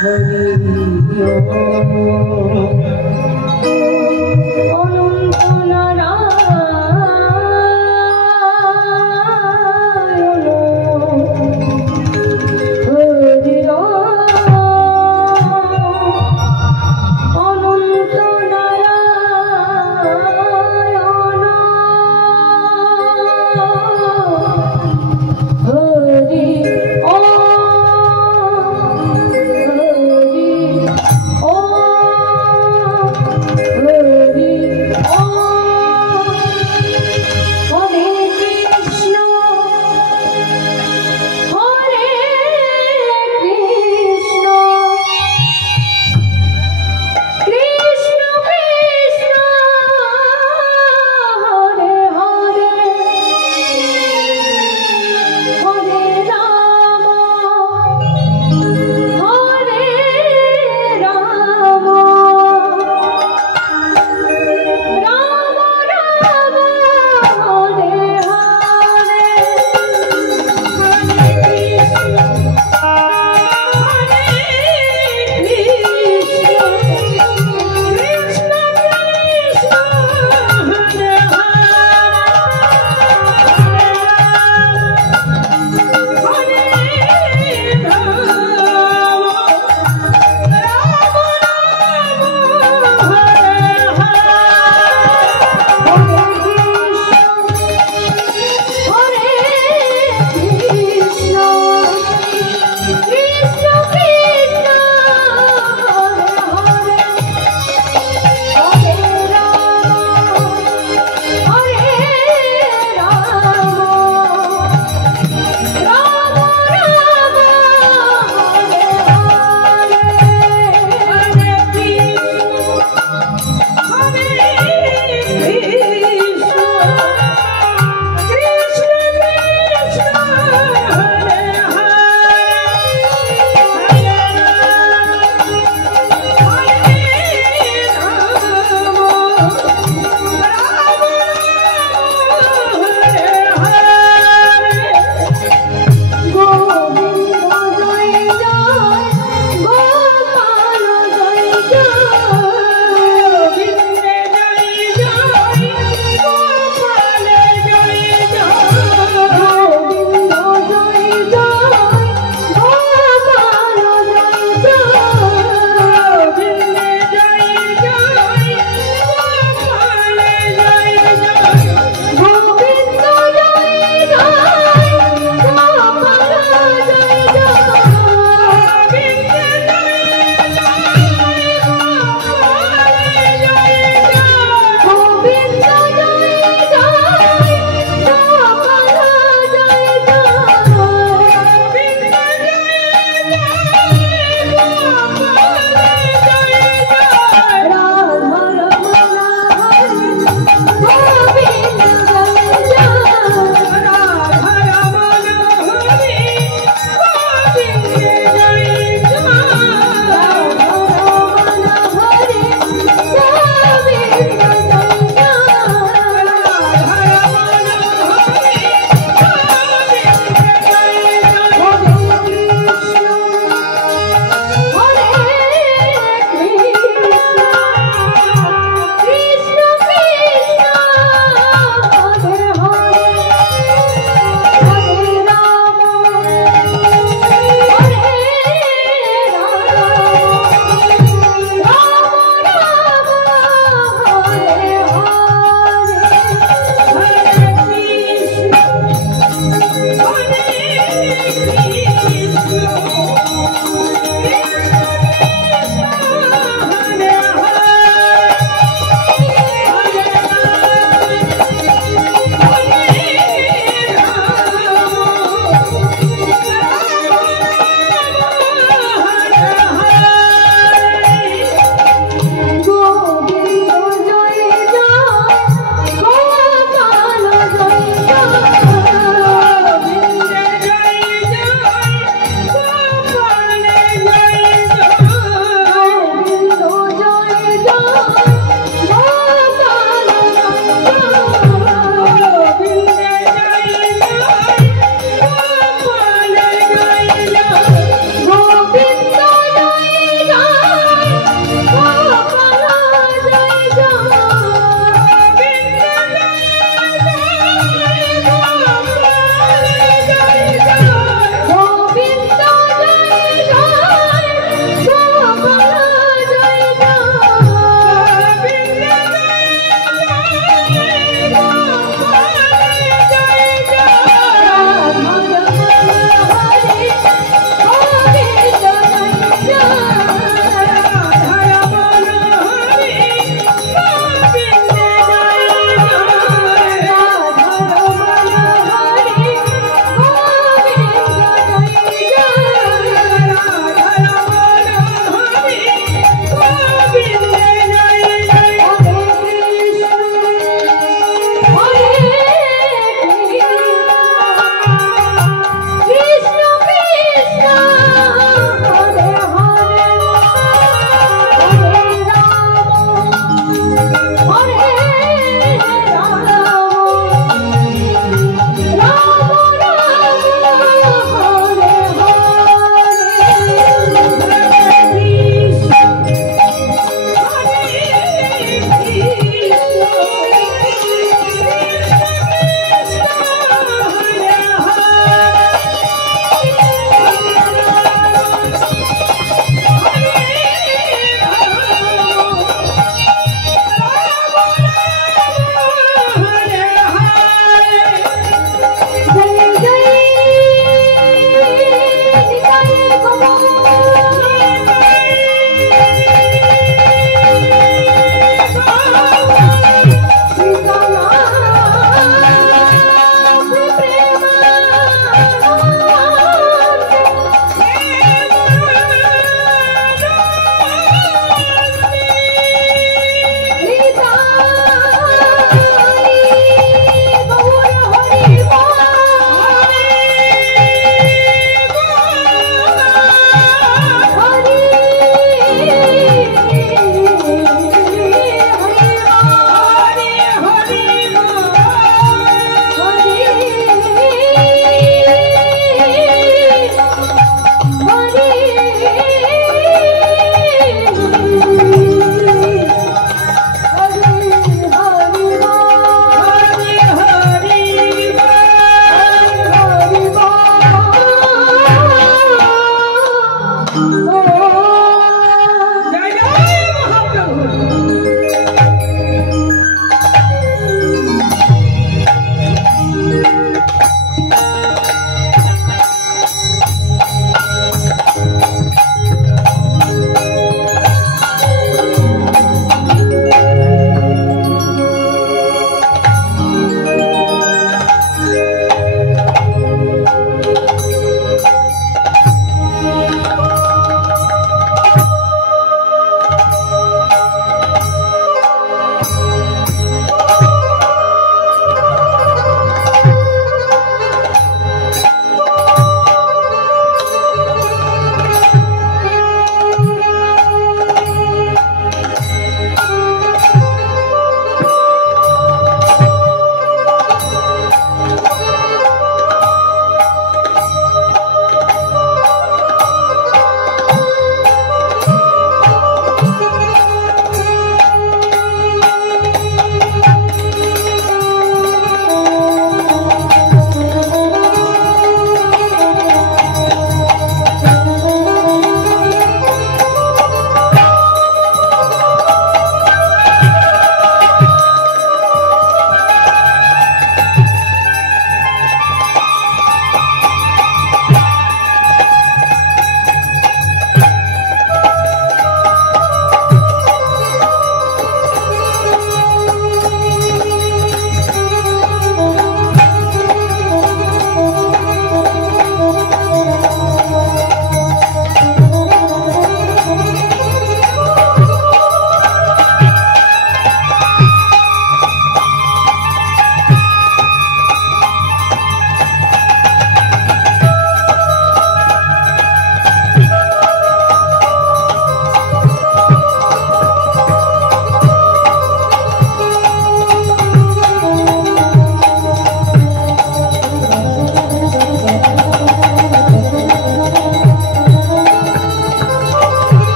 Oh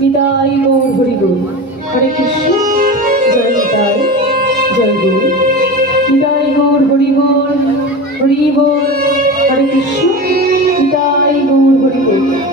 Nitai Gour Hari Gour. হরে কৃষ্ণ, জয় নিতাই, জয় গুরু। নিতাই গৌর হরি গৌর, হরি বল। হরে কৃষ্ণ, নিতাই গৌর হরি গৌর।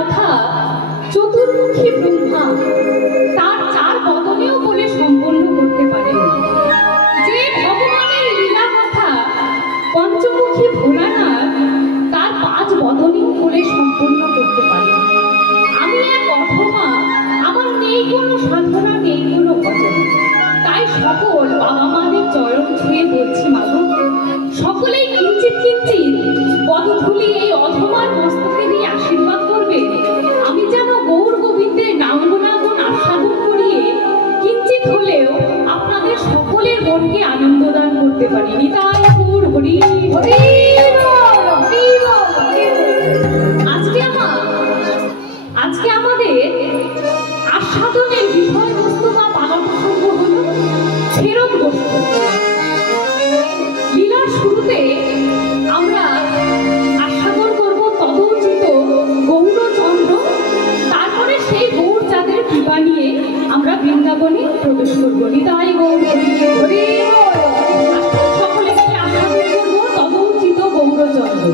কথা চতুর্মুখী ব্রহ্মা তার 4 বদনেও বলে সম্পন্ন করতে পারেন, যে ভগবানের লীলা কথা পঞ্চমুখী ভোলানাথ তার 5 বদনেও বলে সম্পন্ন করতে পারেন। আমি এক অধমা, আমার নেই কোনো সাধনা, নেই কোনো ভজন, তাই সকল বাবা মাদের চরণ ছুঁয়ে বলছি, মাগো সকলেই কিঞ্চিত কিঞ্চিত পদধূলি এই অধমার মস্তকে দিয়ে আশীর্বাদ করবে, আমি যেন গৌর গোবিন্দের নাঙ্গনাগন আস্বাদন করিয়ে কিঞ্চিত হলেও আপনাদের সকলের মনকে আনন্দ দান করতে পারি। নিতাই গৌর হরি হরি। আজকে আমাদের আস্বাদনের বিষয়বস্তু বা পালন প্রসঙ্গ হল ফেরত বস্তু। লীলার শুরুতে আমরা আস্বাদন করব তদোচিত গৌরচন্দ্র, তারপরে সেই গৌর চাঁদের কৃপা নিয়ে আমরা বৃন্দাবনে প্রবেশ করবো। নিতাই গৌর হরি। সকলে মিলে আস্বাদন করব তদোচিত গৌরচন্দ্র।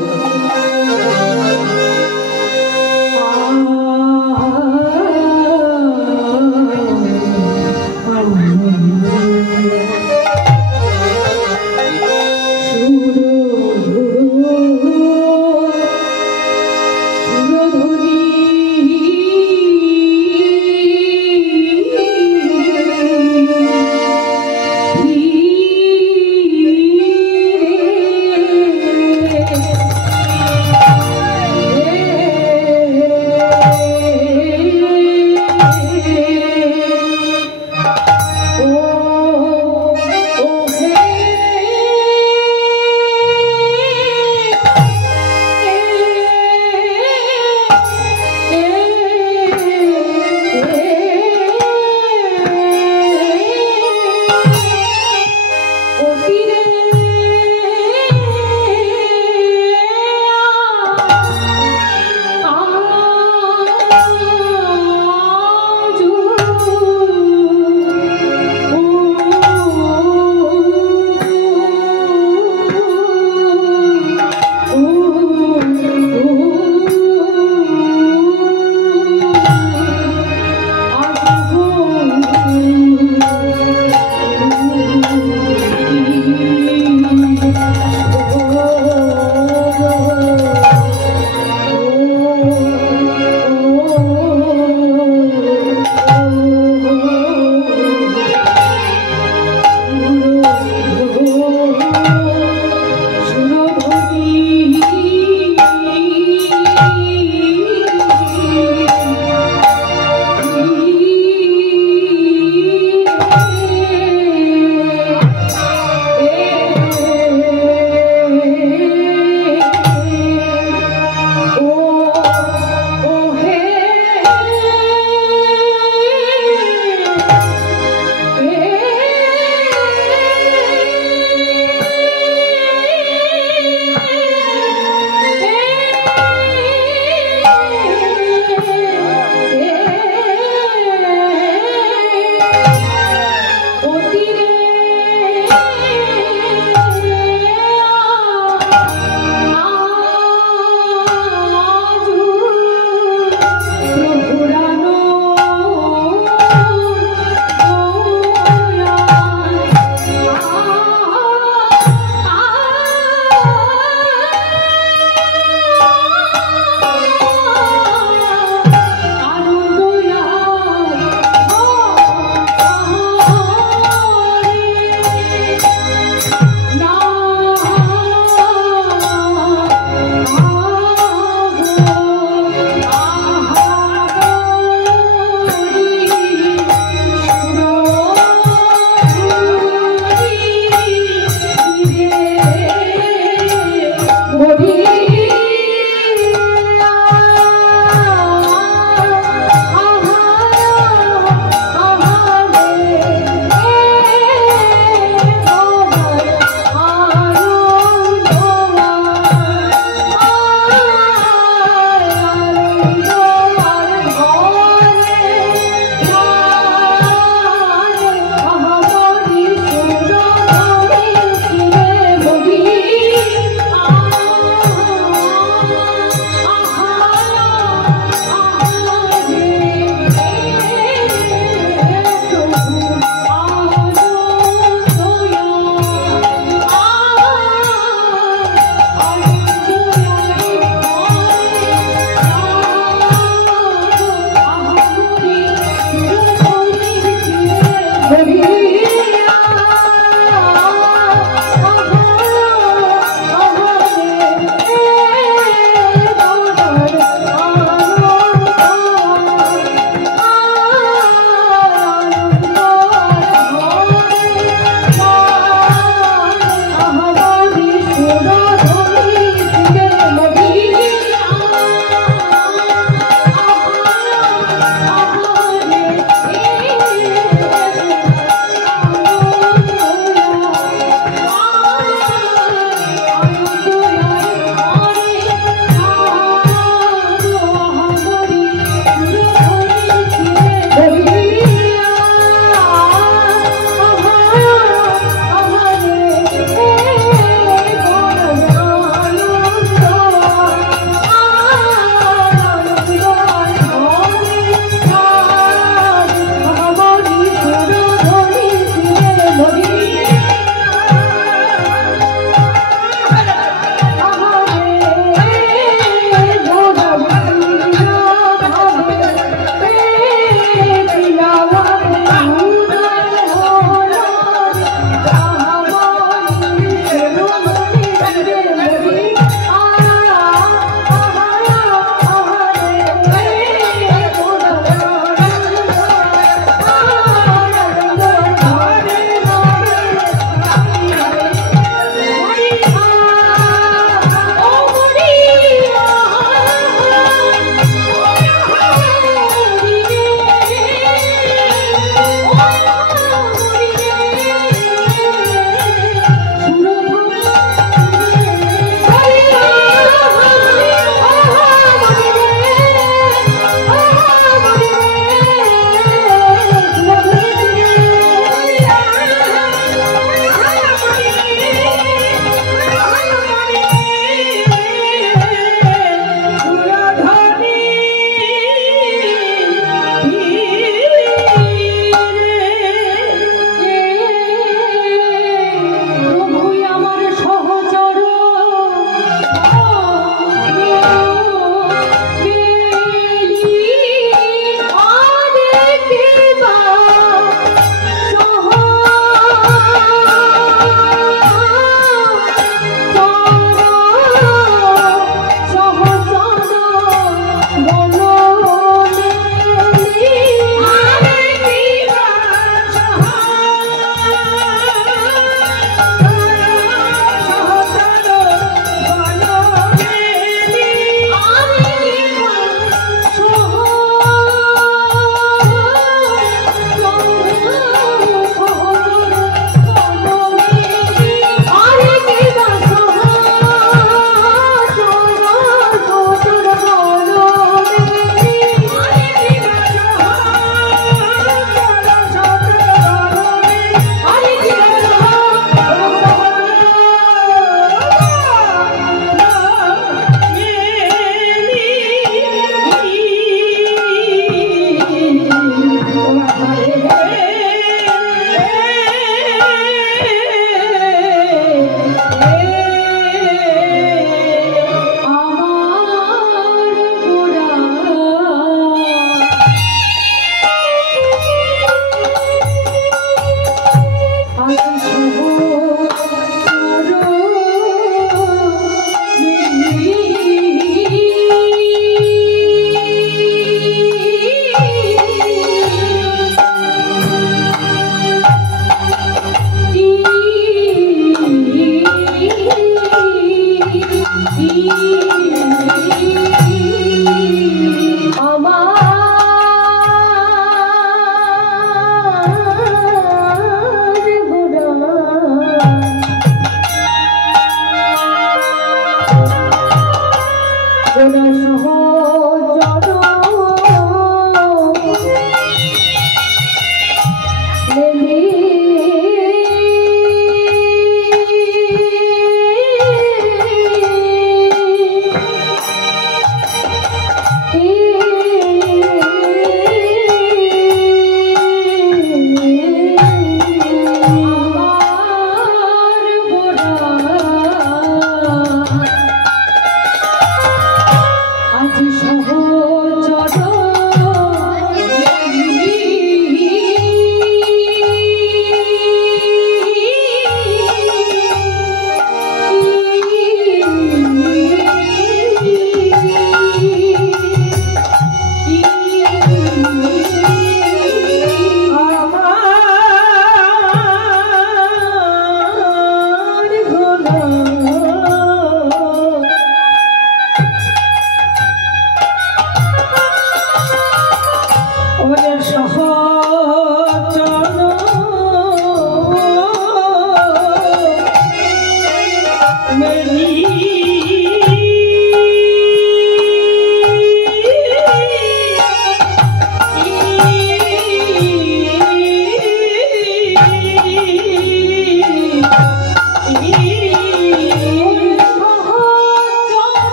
He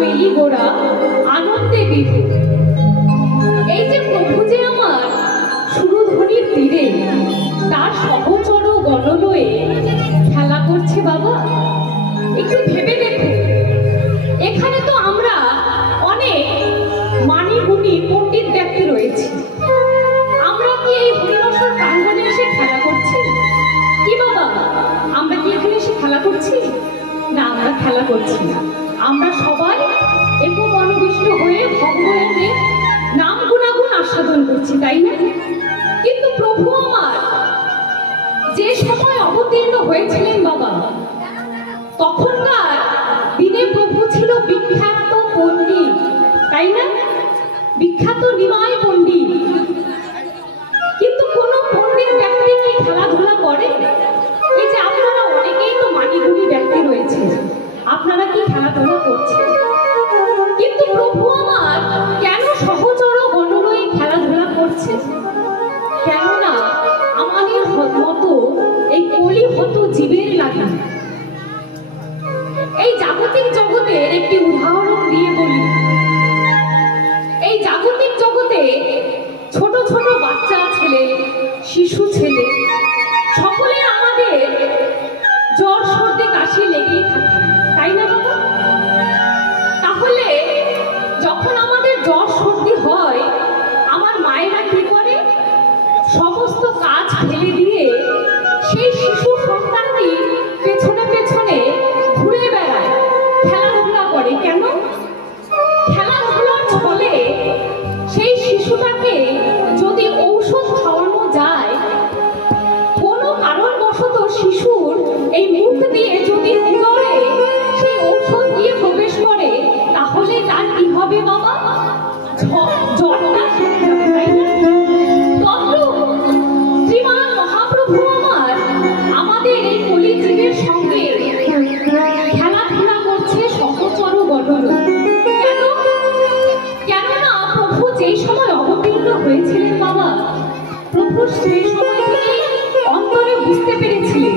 মেলি গোড়া আনন্দে বিভোর। এই যে প্রভু যে আমার সুরধ্বনির তীরে তার সহচর গণলয়ে খেলা করছে বাবা, একটু ভেবে দেখুন। এখানে তো আমরা অনেক মানি গুণী পণ্ডিত ব্যক্তি রয়েছে, আমরা কি এই হরিবাসর প্রাঙ্গণে এসে খেলা করছি? কি বাবা, আমরা কি এখানে এসে খেলা করছি? না, আমরা খেলা করছি না। আমরা সবাই এক মনোবিষ্ট হয়ে ভগবানের নাম গুণাগুণ আস্বাদন করছি, তাই না? কিন্তু প্রভু আমার যে সময় অবতীর্ণ হয়েছিলেন বাবা, তখনকার দিনে প্রভু ছিল বিখ্যাত পণ্ডিত, তাই না? বিখ্যাত নিমাই পণ্ডিত। কিন্তু কোন পণ্ডিত ব্যক্তি কি খেলাধুলা করে? এই যে আপনারা অনেকেই তো মানিগুণী ব্যক্তি রয়েছে, আপনারা কি খেলাধুলা করছেন? কিন্তু প্রভু আমার কেন সহচর গণলয়ে খেলাধুলা করছে? কেননা আমাদের মতো এই কলিহত জীবের লাগে। এই জাগতিক জগতের একটি উদাহরণ দিয়ে বলি। এই জাগতিক জগতে ছোট ছোট বাচ্চা ছেলে, শিশু ছেলে, সকলে আমাদের জ্বর সর্দি কাশি লেগেই থাকে, তাই না বাবা? তাহলে যখন আমাদের জ্বর সর্দি হয়, আমার মায়েরা কি করে? সমস্ত কাজ ফেলে দিয়ে সেই শিশু সন্তানটি পেছনে পেছনে ঘুরে বেড়ায়, খেলাধুলা করে। কেন? খেলাধুলার ছলে সেই শিশুটাকে যদি ঔষধ খাওয়ানো যায়, কোনো কারণবশত শিশুর এই মুখ দিয়ে যদি উদরে সেই ঔষধ দিয়ে প্রবেশ করে, তাহলে তার কি হবে বাবা? জ্বরটা সেরে যাবে, তাই না? শ্রীমান মহাপ্রভু আমার আমাদের এই কলিজীবের সঙ্গে খেলাধুলা করছে সহচর গণলয়ে। কেন? কেননা প্রভু যেই সময় অবতীর্ণ হয়েছিলেন বাবা, প্রভু সেই সময় থেকে অন্তরে বুঝতে পেরেছিলেন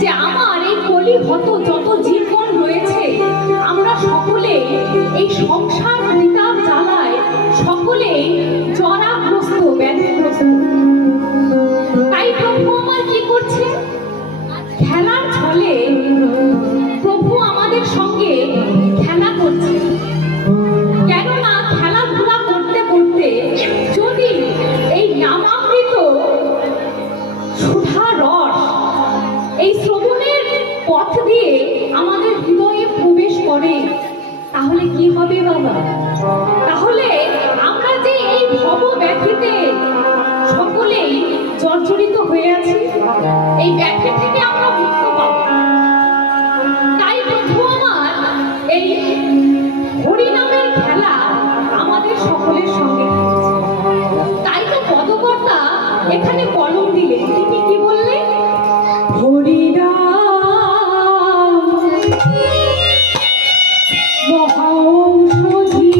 যে আমার এই কলিহত যত জীবন রয়েছে, আমরা সকলে এই সংসার পিতার জ্বালায় সকলে জরাগ্রস্ত, ব্যাধিগ্রস্ত। তাই প্রভু আমার কি করছে? খেলার ছলে প্রভু আমাদের সঙ্গে খেলা করছে। কেননা খেলাধুলা করতে করতে যদি এই নামামৃত সুধা রস এই শ্রবণের পথ দিয়ে আমাদের হৃদয়ে প্রবেশ করে, তাহলে কি হবে বাবা? তাহলে আমরা যে এই ভব ব্যাধিতে সকলেই জর্জরিত হয়ে আছি, এই ব্যাধি থেকে আমরা মুক্ত পাব। তাই প্রভু আমার এই হরিনামের খেলা আমাদের সকলের সঙ্গে। তাই তো পদকর্তা এখানে কলম দিলেন, তিনি কি বললেন? হরিনাম মহাঔষধি,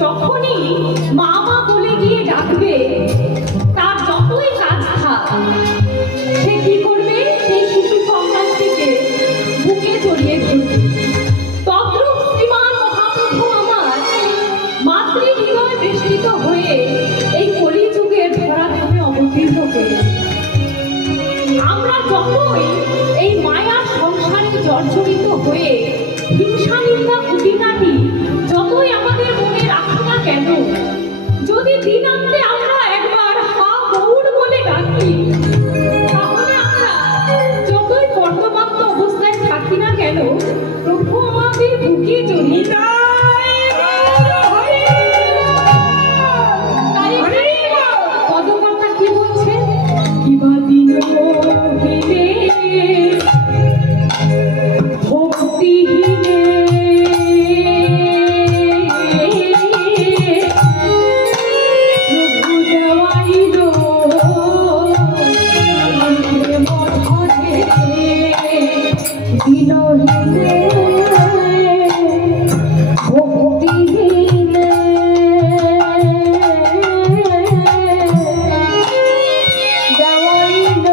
যখনই মা মা বলে গিয়ে ডাকবে, তার যতই কাজ থাক জর্জরিত হয়ে হিংসা নিন্দা খুঁটিনাটি যতই আমাদের মনে রাখি না কেন, যদি দিনান্তে আমরা একবার হা গৌর বলে ডাকি, তাহলে আমরা যতই কর্তব্য অবস্থায় থাকি না কেন, প্রভু আমাদের বুকে জড়িয়ে পদকর্তা কি বলছে? কিবা দিন ভক্তিহীনে প্রভু দেওয়াইল দিনহীনে ভক্তিহীনে দেওয়াইল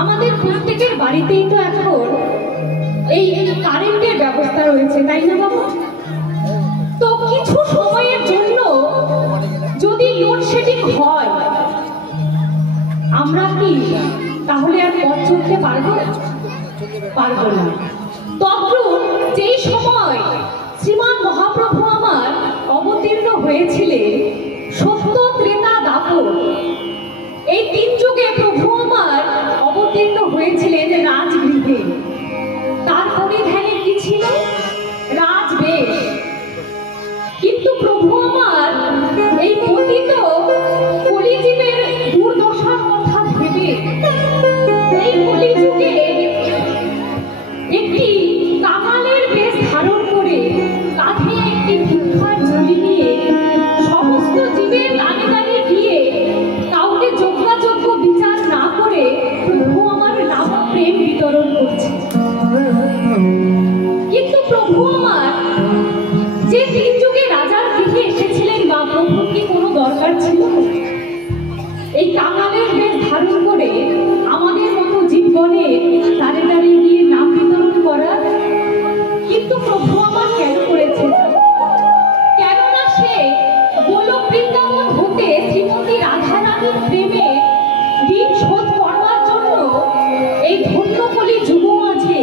আমাদের প্রত্যেকের বাড়িতেই তো এখন এই কারেন্টের ব্যবস্থা রয়েছে, তাই না বাবা? তো কিছু সময়ের জন্য যদি লোডশেডিং হয়, আমরা কি তাহলে আর পথ চলতে পারবো না। তখন যেই সময় শ্রীমান মহাপ্রভু আমার অবতীর্ণ হয়েছিলেন, সত্য ত্রেতা দাপর, এই 3 যুগে প্রভু আমার অবতীর্ণ হয়েছিলেন রাজগৃহে। তার পরিধানে কি ছিল? রাজবেশ। কিন্তু প্রভু আমার এই পতিত কলিজীবের দুর্দশার কথা ভেবে এই কলিযুগে একটি কাঙালের বেশ ধারণ করে কাঁধে একটি ভিক্ষার ঝুলি নিয়ে সমস্ত জীবের দানে দানে গিয়ে কাউকে যজ্ঞাযোগ্য বিচার না করে প্রভু আমার নাম প্রেম বিতরণ করছে। কিন্তু প্রভু আমার যে 3 যুগে রাজার গৃহে এসেছিলেন, বা প্রভুর কি কোনো দরকার ছিল এই কাঙালের বেশ ধারণ করে আমাদের মতো জীবনে দাঁড়ে দাঁড়িয়ে গিয়ে নাম বিতরণ করা? কিন্তু প্রভু আমার কেন করেছে? কেননা সে গোলক বৃন্দাবন হতে শ্রীমতী রাধারানীর প্রেমে ঋণ শোধ করবার জন্য এই ধন্যকলি যুগ মাঝে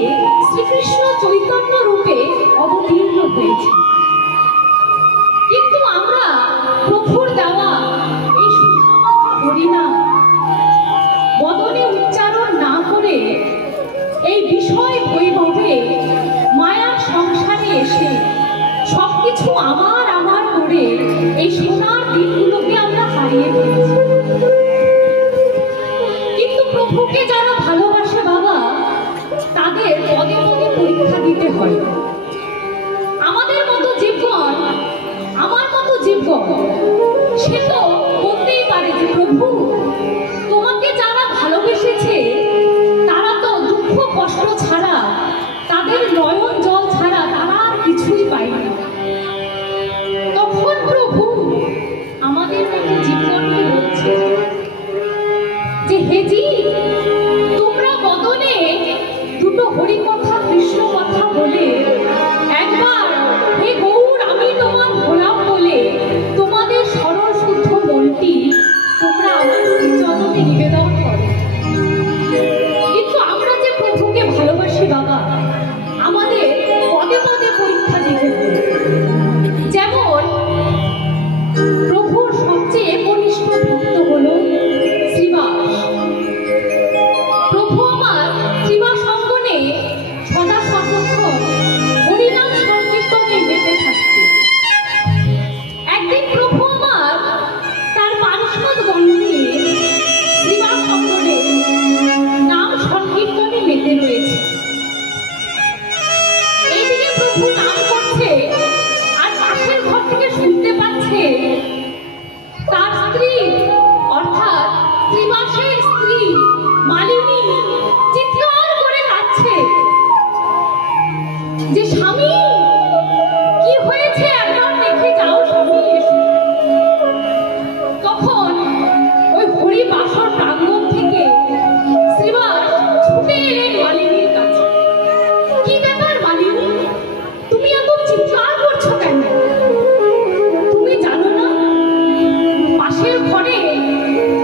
শ্রীকৃষ্ণ চৈতন্য রূপে অবতীর্ণ হয়েছে। কিন্তু আমরা প্রভুর দেওয়া এই সুধামাখা হরিনাম বদনে উচ্চারণ না করে এই বিষয় বৈভবে মায়ার সংসারে এসে সবকিছু আমার আমার করে এই সোনার দিনগুলোকে আমরা হারিয়ে ফেলেছি। কিন্তু প্রভুকে যারা ভালোবাসে বাবা, তাদের পদে পদে পরীক্ষা দিতে হয়। আমাদের মতো জীবন, আমার মতো জীবন, সে তো বলতেই পারে যে প্রভু তোমাকে যারা ভালোবেসেছে তারা তো দুঃখ কষ্ট ছাড়া, তাদের নয়ন জল ছাড়া তারা আর কিছুই পায়নি। তখন প্রভু আমাদের মতো জীবনকে বলছে যে হেজি, তোমরা বদনে দুটো হরিকথা কৃষ্ণ কথা বলে একবার হে গৌর আমি তোমার গোলাপ বলে তোমাদের সরল শুদ্ধ মনটি তোমরা আমার শ্রীচরণে নিবেদন করো। কিন্তু আমরা যে প্রভুকে ভালোবাসি বাবা, আমাদের পদে পদে পরীক্ষা দিতে হবে। যেমন প্রভুর সবচেয়ে কনিষ্ঠ ভক্ত হলো শ্রীবাস। প্রভু আমার শ্রীবাস অঙ্গনে সদা সর্বক্ষণ হরিনাম সংকীর্তনে মেতে থাকতে। একদিন প্রভু আমার তার পারিষদ গণ নিয়ে শ্রীবাস অঙ্গনে নাম সংকীর্তনে মেতে রয়েছে। এইদিকে প্রভু নাম করছে, আর পাশের ঘর থেকে শুনতে পাচ্ছে তার স্ত্রী, অর্থাৎ শ্রীবাসের স্ত্রী মালিনী চিৎকার করে কাঁদছে যে স্বামী কি হয়েছে, একবার দেখে যাও স্বামী এসো। তখন ওই হরি বাসর প্রাঙ্গণ থেকে শ্রীবাস ছুটে এলেন মালিনীর কাছে। কি ব্যাপার মালিনী, তুমি এত চিৎকার করছো কেন? তুমি জানো না পাশের ঘরে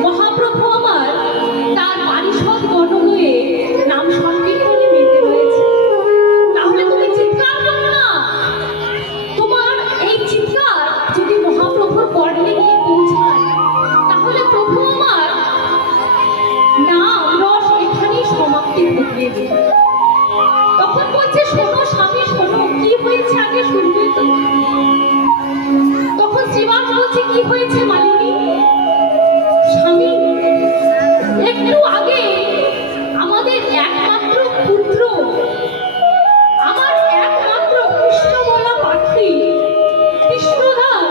মহাপ্রভু আমার তার পারিষদ গণ হয়ে নাম সংকীর্তনে মেতে রয়েছে? তাহলে তুমি চিৎকার করো না। তোমার এই চিৎকার যদি মহাপ্রভুর কর্ণে গিয়ে পৌঁছায়, তাহলে প্রভু আমার নাম রস এখানেই সমাপ্তি ঘটিয়ে দেবে। তখন বলছে শোনো স্বামী শোনো, কি হয়েছে আগে শুনবে তো। তখন শ্রীবাস বলছে কি হয়েছে মালিনী? স্বামী একটু আগে আমাদের একমাত্র পুত্র, আমার একমাত্র কৃষ্ণ বলা পাখি কৃষ্ণদাস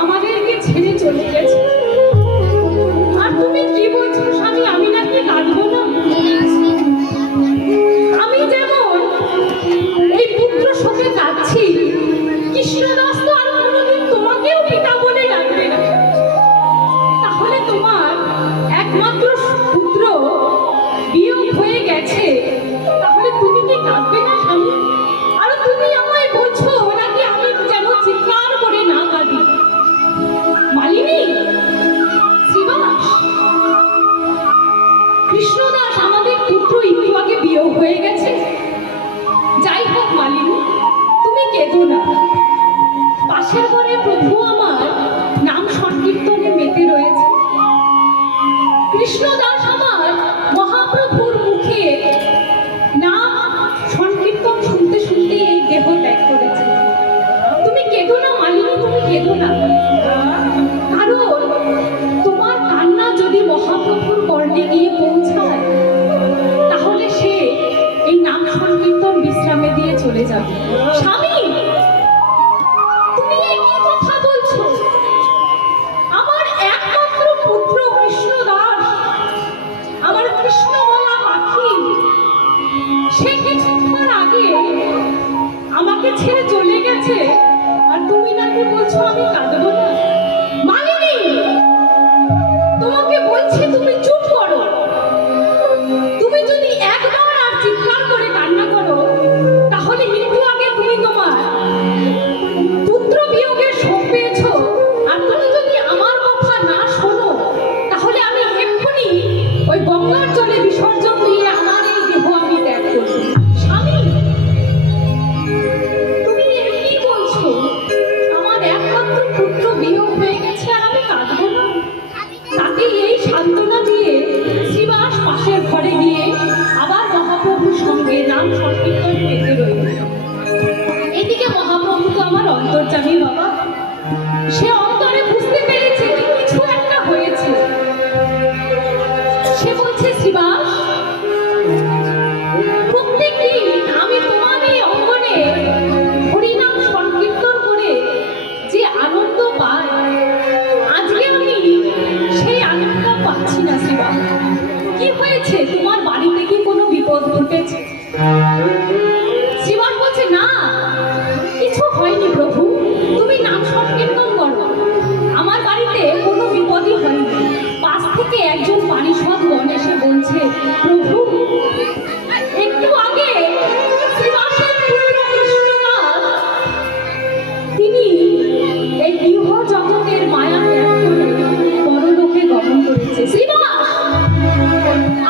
আমাদেরকে ছেড়ে চলে গেছে। আর তুমি কি বলছো স্বামী, আমি নাকি কাঁদবো না? আমি যেমন এই পুত্র শোকে কাঁদছি, কৃষ্ণদাস তো আর কোনোদিন তোমাকেও পিতা বলে ডাকবে না। কৃষ্ণদাস আমার মহাপ্রভুর মুখে নাম সংকীর্তন শুনতে শুনতে এই দেহ ত্যাগ করেছে। তুমি কেঁদো না মালিনী, তুমি কেঁদো না, কারণ তোমার কান্না যদি মহাপ্রভুর কর্ণে গিয়ে পৌঁছায় তাহলে সে এই নাম সংকীর্তন বিশ্রামে দিয়ে চলে যাবে। স্বামী, তুমি এই কি কথা বলছো? আমার একমাত্র পুত্র কৃষ্ণদাস, আমার কৃষ্ণমালা পাখি, সে কিছুক্ষণ আগে আমাকে ছেড়ে চলে গেছে, আর তুমি নাকি বলছো আমি কাঁদবো না? মালিনী, তোমাকে বলছি তুমি চুপ করো। তুমি যদি একবার আর চিৎকার করে কান্না করো তাহলে একটু আগে তুমি তোমার পুত্র বিয়োগের শোক পেয়েছো, আর তুমি যদি আমার কথা না শোনো তাহলে আমি এক্ষুনি ওই গঙ্গার জলে বিসর্জন দিয়ে আমার এই দেহ আমি ত্যাগ করব। স্বামী, তুমি কি বলছো? আমার একমাত্র পুত্র বিয়োগ হয়ে গেছে আর আমি কাঁদবো না? তাকে এই সান্ত্বনা দিয়ে শ্রীবাস পাশের ঘরে গিয়ে আবার মহাপ্রভুর সঙ্গে নাম সংকীর্তন পেতে রইল। এদিকে মহাপ্রভু তো আমার অন্তর্যামী বাবা, সে অন্তরে বুঝতে পেরেছে যে কিছু একটা হয়েছে। সে বলছে, শ্রীবাস, প্রত্যেকদিন আমি তোমার এই অঙ্গনে হরিনাম সংকীর্তন করে যে আনন্দ পাই, আজকে আমি সেই আনন্দ পাচ্ছি না। শ্রীবাস, কি হয়েছে? তোমার বাড়িতে কি কোনো বিপদ ঘটেছে? শ্রীবাস বলছে, না, কিছু হয়নি প্রভু, তুমি নাম সংকীর্তন করো, আমার বাড়িতে কোনো বিপদই হয়নি। পাশ থেকে একজন পারিষদ গণ এসে বলছে, প্রভু, একটু আগে শ্রীবাসের পুত্র কৃষ্ণদাস তিনি এই গৃহ জগতের মায়া ত্যাগ করে পরলোকে গমন করেছে। শ্রীবাস,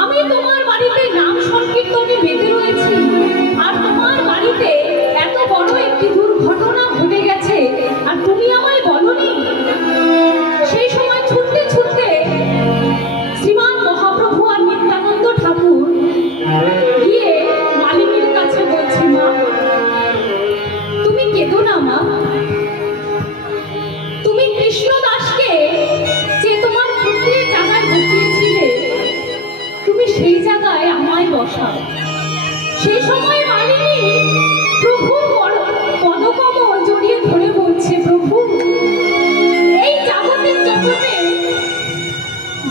আমি তোমার বাড়িতে নাম সংকীর্তনে বেঁধে রয়েছি, আর তোমার বাড়িতে এত বড় একটি দুর্ঘটনা ঘটে গেছে আর তুমি আমায় বলনি। সেই সময় ছুটতে ছুটতে শ্রীমান মহাপ্রভু আর নিত্যানন্দ ঠাকুর গিয়ে মালিনীর কাছে বলছে, মা, তুমি কেঁদো না মা, তুমি কৃষ্ণদাসকে যে তোমার পুত্রের জায়গায় বসিয়েছিলে তুমি সেই জায়গায় আমায় বসাও। সেই সময় মালিনী প্রভুর পদকমল জড়িয়ে ধরে বলছে, প্রভু, এই জাগতিক জগতে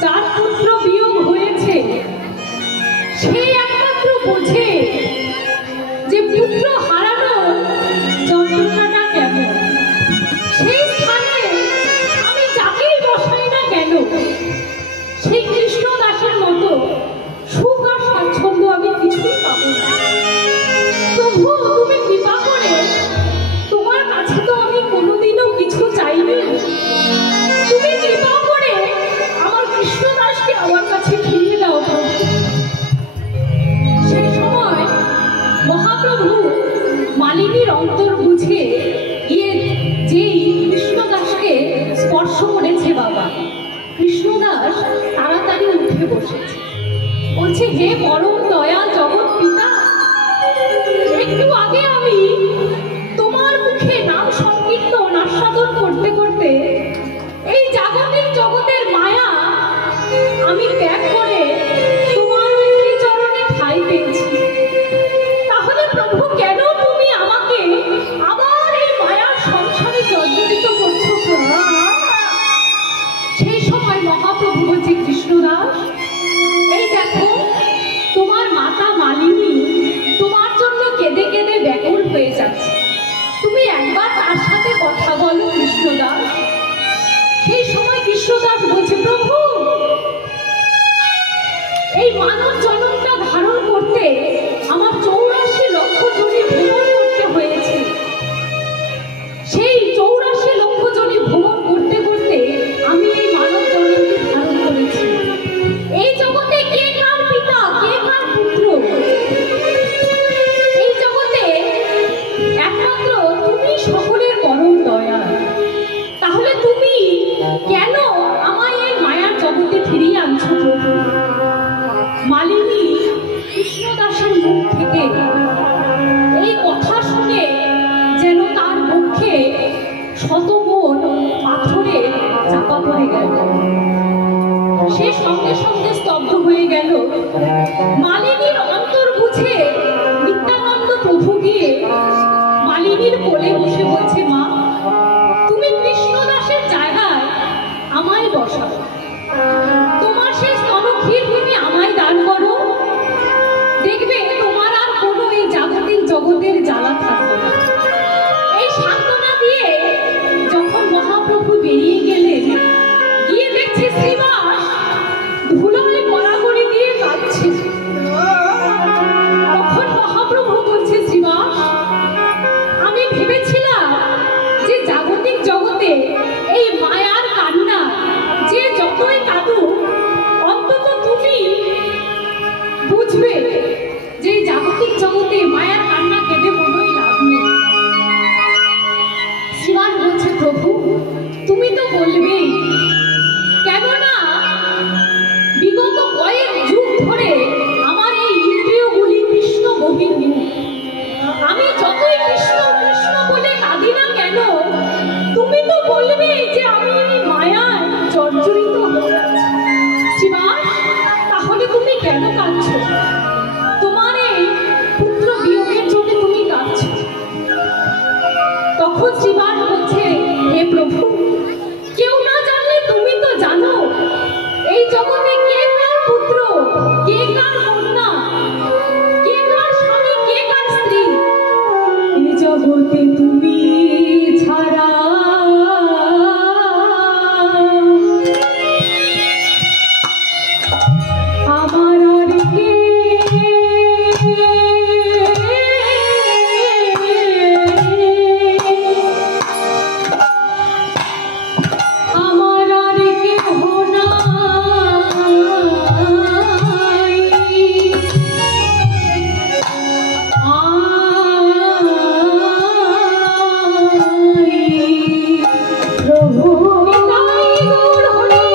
যার পুত্র বিয়োগ হয়েছে সে একমাত্র বোঝে যে পুত্র হারানো যন্ত্রণাটা কেমন। সেই স্থানে আমি যাকেই বসাই না কেন সেই কৃষ্ণদাসের মতো সুখ আর স্বাচ্ছন্দ্য আমি কিছুই পাবো না। প্রভু, তুমি কৃপা করে, তোমার কাছে তো আমি কোনোদিনও কিছু চাইনি, তুমি কৃপা করে আমার কৃষ্ণদাসকে আমার কাছে ফিরিয়ে দাও প্রভু। সেই সময় মহাপ্রভু মালিনীর অন্তর বুঝে গিয়ে যেই কৃষ্ণদাসকে স্পর্শ করেছে বাবা, কৃষ্ণদাস তাড়াতাড়ি উঠে বসেছে, বলছে, হে পরম দয়া জগৎ পিতা, একটু আগে আমি তোমার মুখে নাম সংকীর্তন আস্বাদন করতে করতে এই জাগতিক জগতের মায়া আমি ত্যাগ করে তোমার চরণে ঠাঁই পেয়েছি। তাহলে প্রভু, কেন তুমি আমাকে আবার এই মায়ার সংসারে জর্জরিত করছো? সেই সময় মহাপ্রভু বলছে, কৃষ্ণদাস, এই দেখো তোমার মাতা মালিনী তোমার জন্য কেঁদে কেঁদে ব্যাকুল হয়ে যাচ্ছে, তুমি একবার তার সাথে কথা বলো কৃষ্ণদাস। সেই সময় কৃষ্ণদাস বলছে, প্রভু, শুনে সঙ্গে সঙ্গে স্তব্ধ হয়ে গেল। মালিনীর অন্তর বুঝে নিত্যানন্দ প্রভু গিয়ে মালিনীর কোলে বসে বলছে, মা তুমি কৃষ্ণদাসের জায়গায় আমায় বসাও, তোমার সেই স্তনক্ষীর তুমি আমায় দান করো, দেখবে তোমার আর কোনো এই জাগতিক জগতের জ্বালা থাকবে না। এই সান্ত্বনা দিয়ে যখন মহাপ্রভু বেরিয়ে গেলেন, গিয়ে দেখছে শ্রীবাস ধুলোয় গড়াগড়ি দিয়ে কাঁদছে। তখন মহাপ্রভু বলছে, শ্রীবাস আমি ভেবেছিলাম যে জাগতিক জগতে এই মায়ার কান্না যে যতই কাঁদুক অন্তত তুমি বুঝবে যে জাগতিক জগতে মায়ার কান্না কেঁদে কোনোই লাভ নেই। শ্রীবাস বলছে, প্রভু তুমি তো বলবেই, কেননা বিগত কয়েক যুগ ধরে আমার এই ইন্দ্রিয়গুলি কৃষ্ণ বহির্মুখ। আমি যতই কৃষ্ণ কৃষ্ণ বলে কাঁদি না কেন, তুমি তো বলবে যে আমি মায়ায় জর্জরিত হয়ে আছি। শ্রীবাস তাহলে তুমি কেন কাঁদছো? তোমার এই পুত্র বিয়োগের জন্য তুমি কাঁদছো। তখন শ্রীবাস বলছে, হে প্রভু কেউ না জানলে তুমি তো জানো এই জগতে কে কার পুত্র, কে কার কন্যা, কে কার স্বামী, কে কার স্ত্রী। এই জগতে তুমি ছাড়া আমার আর কে, আমার আর কেহ নাই। প্রভু নিতাই গৌর হরি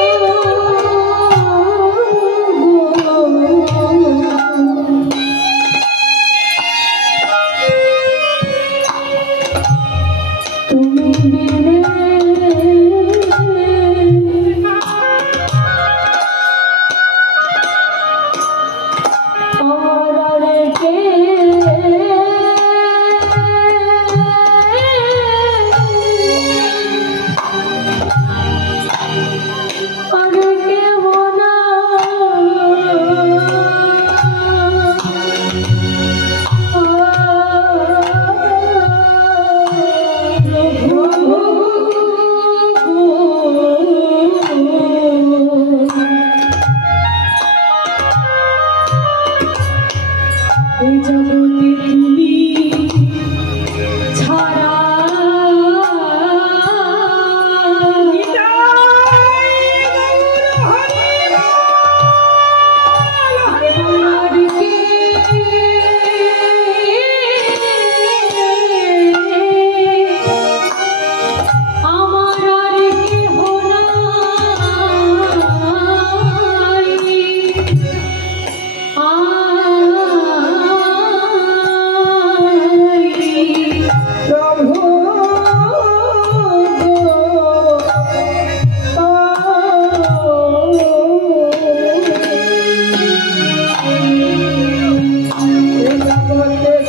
তুমি বিনে আমার আর কে, আর কেহ এই জগতে তুমি ছাড়া আর কে, আমার আর কেহ নাই। প্রভু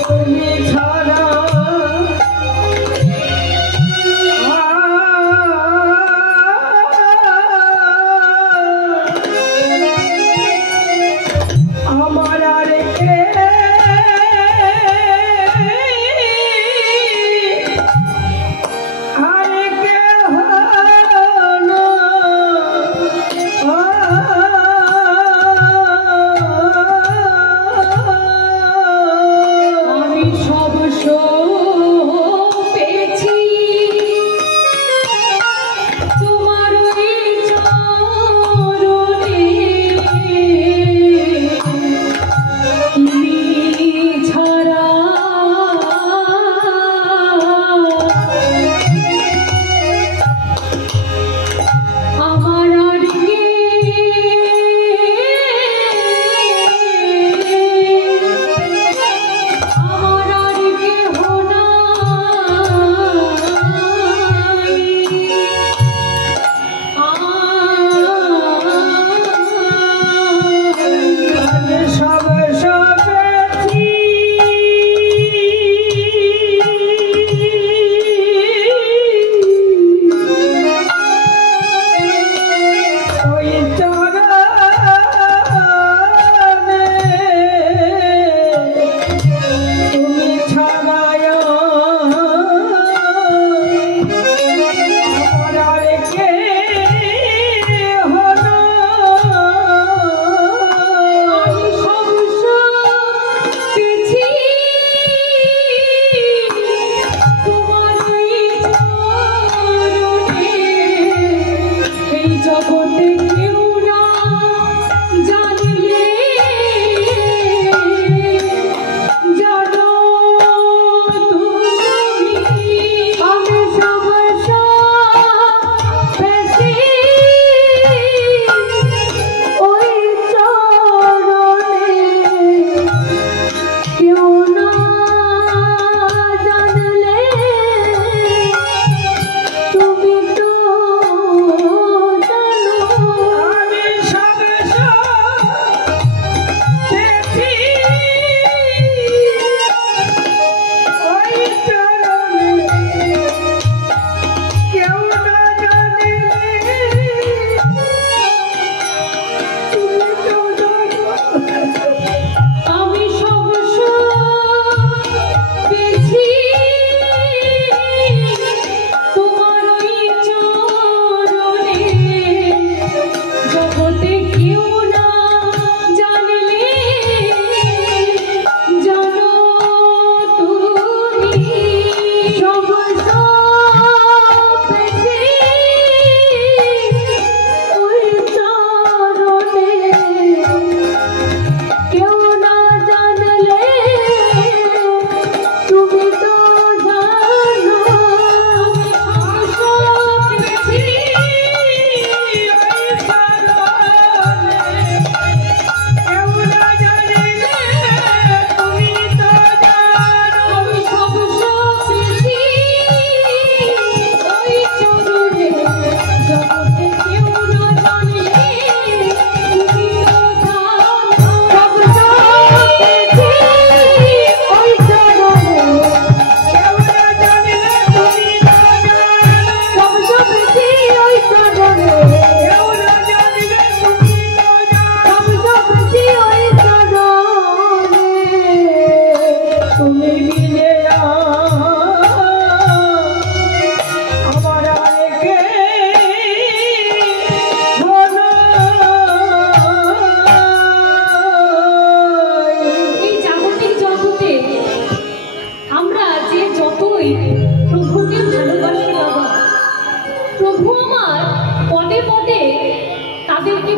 তুমি ছাড়া আমার আর কে, আর কেহ আমি সব পেয়েছি তোমার ওই চরণে।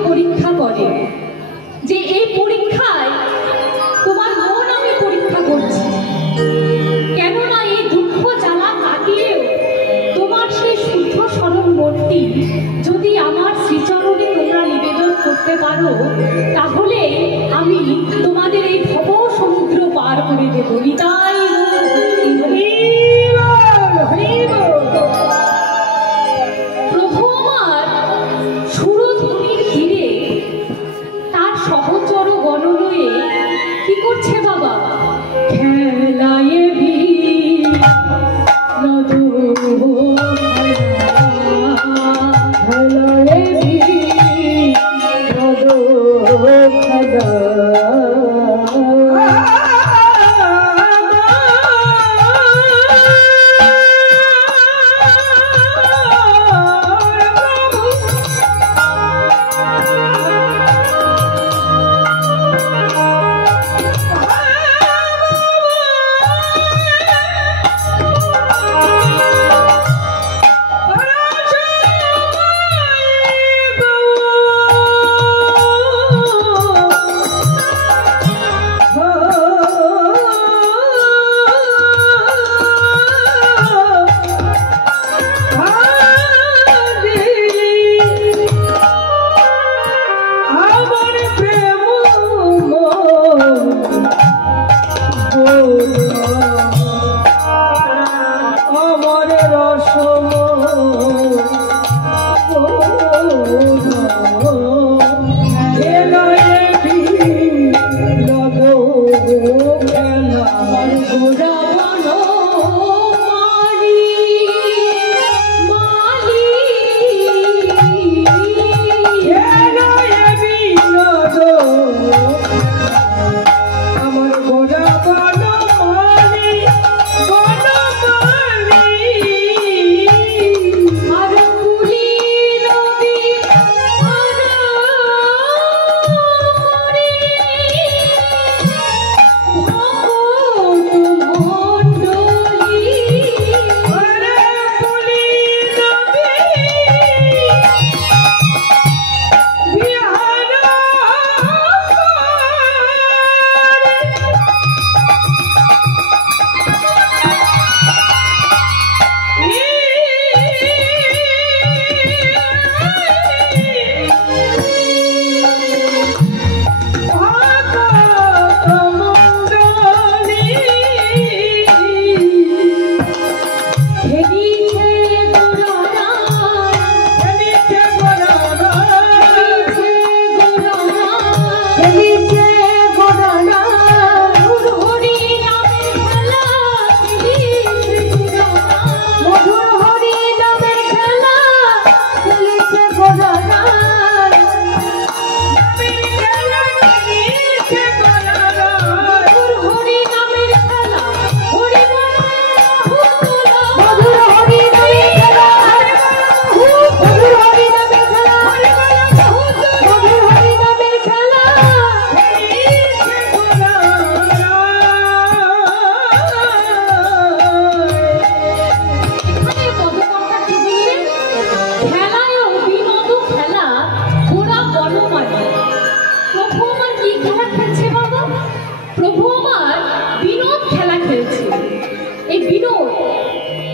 পরীক্ষা করে যে এই পরীক্ষায় তোমার মন আমি পরীক্ষা করছি, কেননা এই দুঃখ জ্বালা কাটিয়েও তোমার সেই শুদ্ধ সরল মনটি যদি আমার শ্রীচরণে তোমরা নিবেদন করতে পারো, তাহলে আমি তোমাদের এই ভব সমুদ্র পার করে দেবো। নিতাই প্রভু আমার সুরধ্বনির তীরে তার সহচর গণলয়ে কি করছে বাবা? খেলায়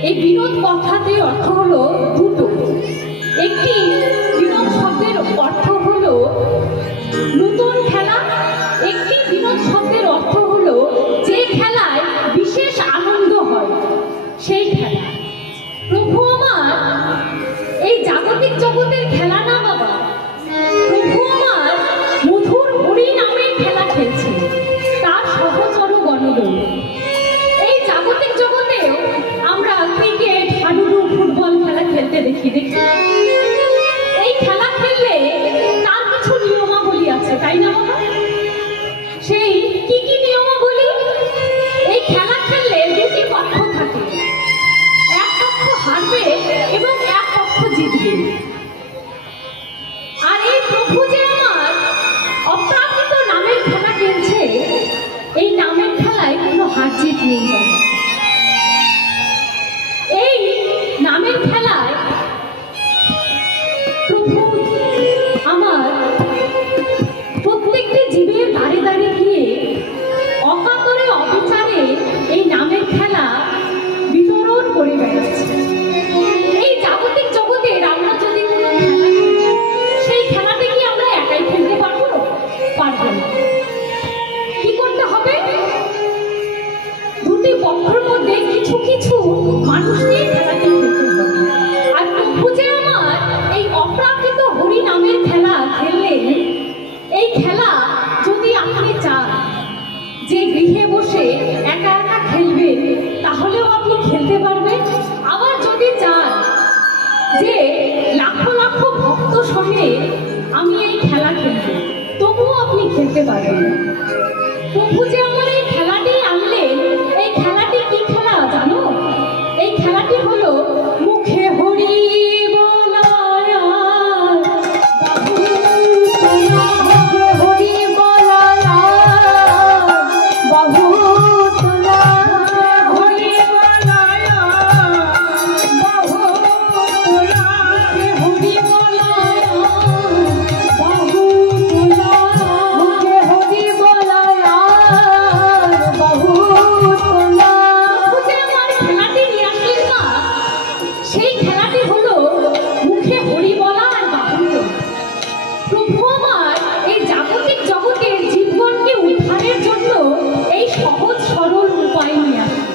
এই বিনোদ কথাটির অর্থ হলো দুটো। একটি বিনোদ শব্দের অর্থ হলো নতুন খেলা, একটি বিনোদ শব্দের অর্থ হলো যে খেলায় বিশেষ আনন্দ হয় সেই খেলা। প্রভু আমার এই জাগতিক জগতের খেলা না বাবা, প্রভু আমার মধুর হরি নামের খেলা খেলছে, তার সহচর গণদল। এই জাগতিক জগতেও আমরা ক্রিকেট, হাডুডু, ফুটবল খেলা খেলতে দেখি। এই খেলা খেললে তার কিছু নিয়মাবলী আছে, তাই না বাবা? সেই কি কি নিয়মাবলী? এই খেলা খেললে দুটি পক্ষ থাকে, এক পক্ষ হারবে এবং এক পক্ষ জিতবে। আর এই প্রভু যে আমার অপ্রাকৃত নামের খেলা খেলছে, এই নামের খেলায় কোনো হার জিত নেই। এই নামের খেলায় প্রভু আমার পারবে না। প্রভু যে আমার এই খেলাটি আনলেন, এই খেলাটি কি খেলা জানো? এই খেলাটি হলো মুখে হরি বলায়া বাহু তোলা, মুখে হরি বলায়া বাহু তোলা, হরি বলায়া বাহু তোলা, হরি বলায়া বাহু তোলা, মুখে হরি বলায়া বাহু তোলা। যে আমার খেলাটি নিয়ে আসলেন না, সেই খেলাটি হলো মুখে হরি বলা আর বাহু তোলা। প্রভু আমার এই জাগতিক জগতের জীবনকে উদ্ধারের জন্য এই সহজ সরল উপায় নিয়ে আসেন,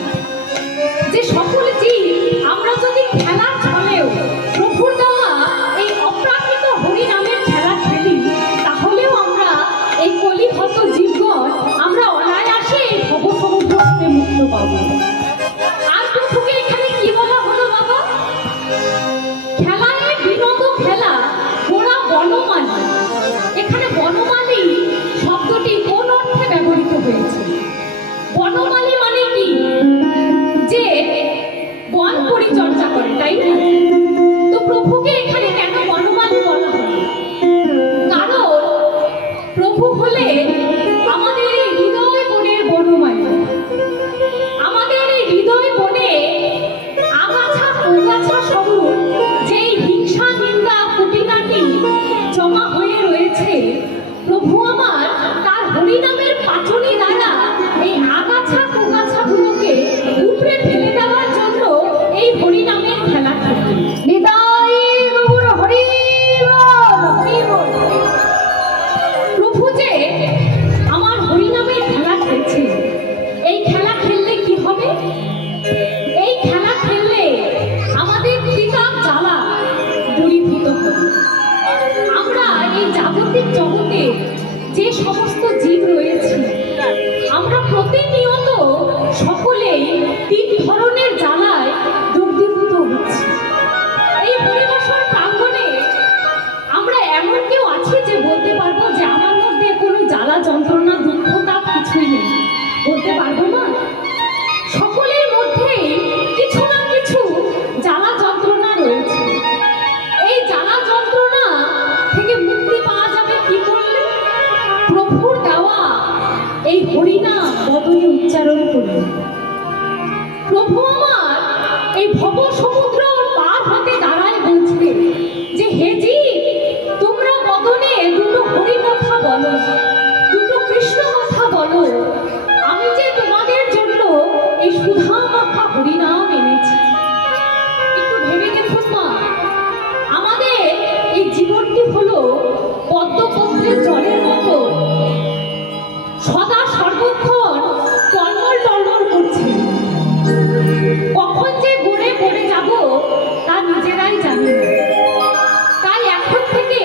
যে সকল জীব আমরা যদি খেলার ছলেও প্রভুর দেওয়া এই অপ্রাকৃত হরি নামের খেলা খেলি, তাহলেও আমরা এই কলিহত জীবগণ আমরা অনায়াসে এই ভবসমুদ্র হতে মুক্ত পাব। আর প্রভুকে এখানে কি বলা হলো বাবা? খেলায় বিনোদ খেলা ওরা বনমালী। এখানে বনমালী শব্দটি কোন অর্থে ব্যবহৃত হয়েছে? বনমালী মানে কি? যে বন পরিচর্যা করে, তাই না? তো প্রভুকে এখানে কেন বনমালী বলা হলো? কারণ প্রভু হলেন আমাদের এই হৃদয় বনের বনমালী। আমাদের এই হৃদয় বনে আগাছা কুগাছা সবুজ যেই হিংসা নিন্দা খুঁটিনাটি জমা হয়ে রয়েছে, প্রভু আমার তার হরিনামের পাচনি দ্বারা এই আগাছা কুগাছাগুলোকে উপড়ে ফেলে দেওয়ার জন্য এই হরিনামের খেলা খেলে। নিতাই গৌর হরি বল, হরি বল। প্রভু যে আমার হরিনামের খেলা খেলছে, এই খেলা খেললে কি হবে? এই খেলা খেললে আমাদের ত্রিতাপ জ্বালা দূরীভূত হবে। আমরা এই জাগতিক জগতে যে সমস্ত জীব রয়েছে, আমরা প্রতিনিয়ত সকলেই তিন ধরনের জ্বালায় দগ্ধীভূত হচ্ছি। এই পরিবেশন প্রাঙ্গণে আমরা এমন কেউ আছি যে বলতে পারবো যে আমার মধ্যে কোনো জ্বালা যন্ত্রণা দুঃখ তাপ কিছুই নেই? বলতে পারবো না। সকলের মধ্যেই কিছু না কিছু জ্বালা যন্ত্রণা রয়েছে। এই জ্বালা যন্ত্রণা থেকে মুক্তি পাওয়া যাবে কি করলে? প্রভুর দেওয়া এই হরিনাম বদনে উচ্চারণ করলে। প্রভু আমার এই ভব সমুদ্র পার হতে দাঁড়ায় বলছে যে হে জীব, তোমরা বদনে দুটো হরি কথা বলো, দুটো কৃষ্ণ কথা বলো। আমি যে তোমাদের জন্য এই সুধা মাখা হরিনাম এনেছি। একটু ভেবে দেখুন মা, আমাদের এই জীবনটি হলো পদ্মপত্রের জলের মতো, সদা সর্বক্ষণ টলমল টলমল করছে। কখন যে গড়ে পড়ে যাব তা নিজেরাই জানি না। তাই এখন থেকে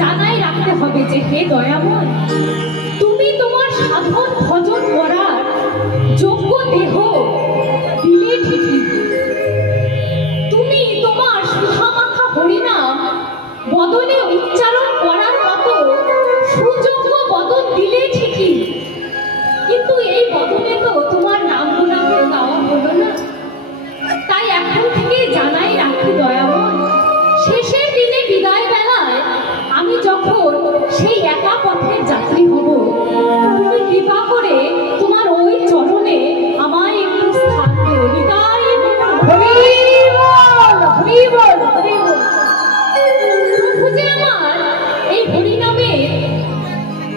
জানাই রাখতে হবে যে হে দয়াময়, তুমি তোমার সাধন ভজন করার যোগ্য দেহ দিলে ঠিকই, তুমি তোমার সুধামাখা হরিনাম বদনে উচ্চারণ করার মতো সুযোগ্য বদন দিলে ঠিকই, কিন্তু এই বদনে তো তোমার নাম গুণাগুণ গাওয়া হলো না। তাই এখন থেকে জানাই রাখি দয়াময়, শেষের দিনে বিদায় বেলায় আমি যখন সেই একা পথের যাত্রী হব, তুমি কৃপা করে তোমার ওই চরণে আমায় একটু স্থান দিও। নিতাই হরি বল, হরি বল, হরি বল। প্রভু যে আমার এই হরিনামের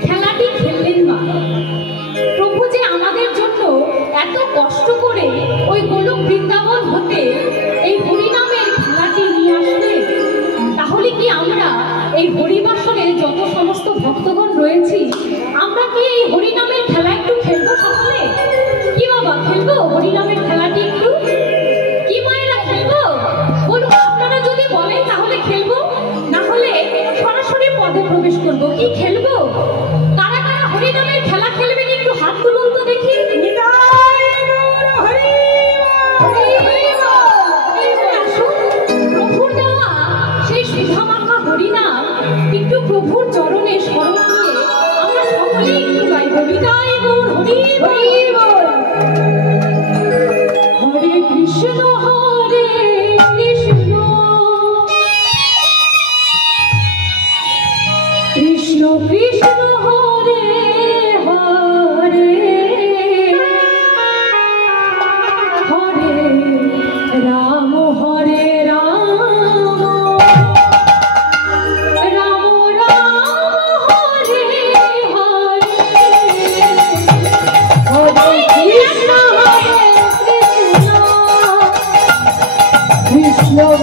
খেলাটি খেললেন মা, প্রভু যে আমাদের জন্য এত কষ্ট করে ওই গোলক বৃন্দাবন হতে এই হরিনামের খেলাটি নিয়ে আসলেন, তাহলে কি আমরা এই হরিবাসনে যত সমস্ত ভক্তগণ রয়েছি, আমরা কি এই হরিনামের খেলা একটু খেলবো সকলে? কি বাবা, খেলবো হরিনামের খেলাটি একটু? কি মায়েরা খেলবো? বলুন, আপনারা যদি বলেন তাহলে খেলবো, না হলে সরাসরি পদে প্রবেশ করবো। কি খেলবো? কারা কারা হরিনামের খেলা খেলবেন একটু হাত তুলুন তো দেখি। প্রভুর দেওয়া সেই সুধামাখা হরিনাম একটু প্রভুর চরণে স্মরণ দিয়ে আমরা Krishna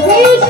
Hare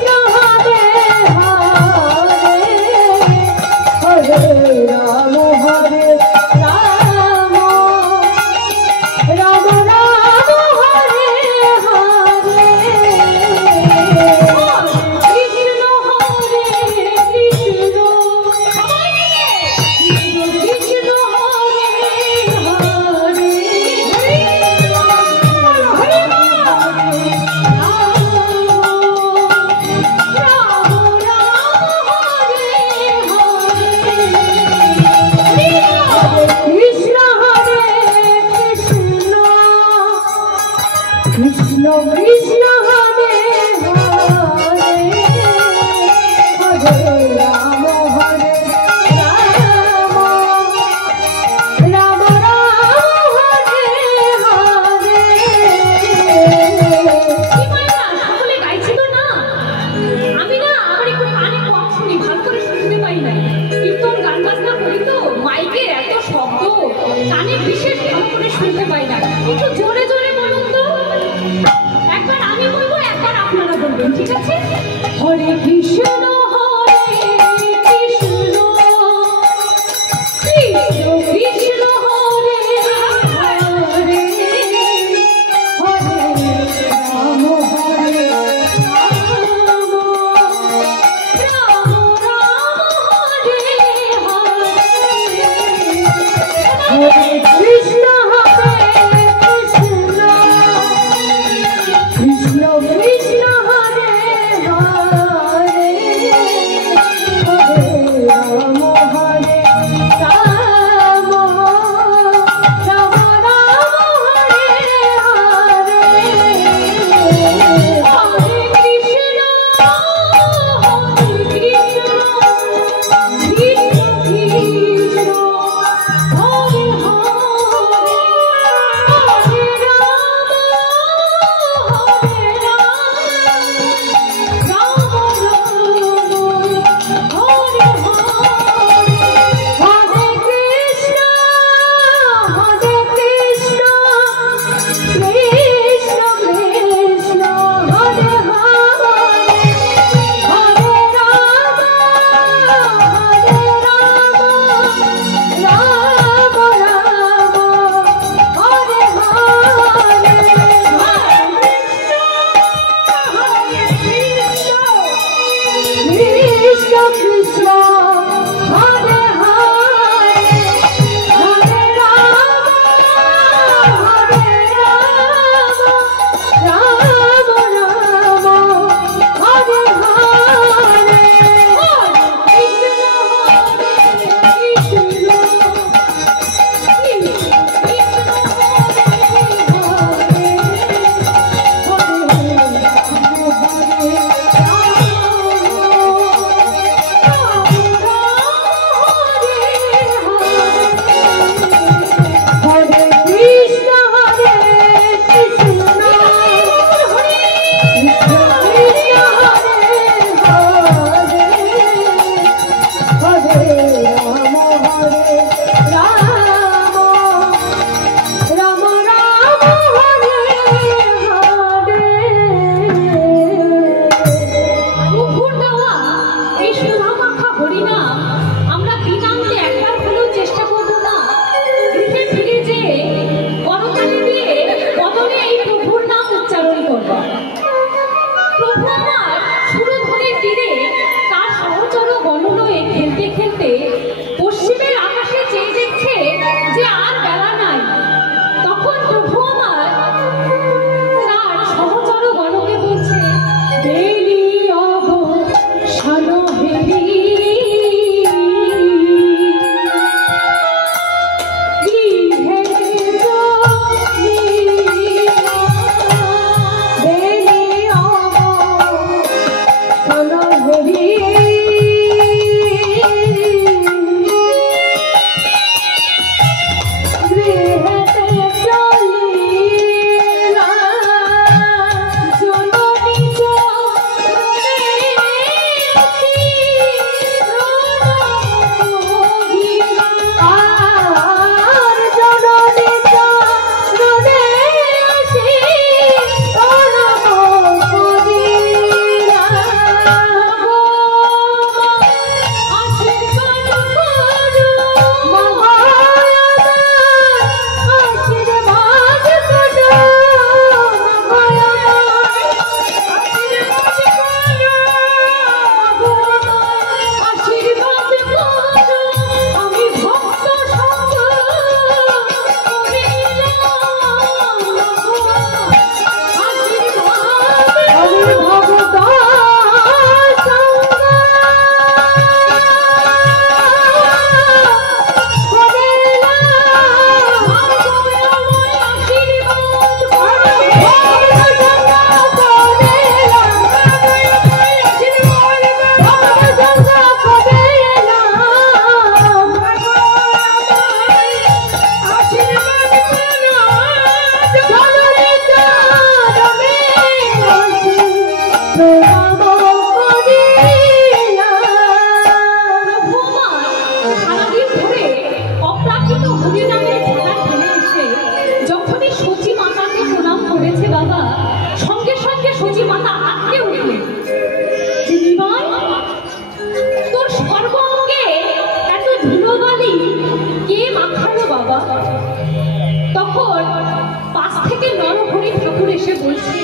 নরহরি ঠাকুর এসে বলছে,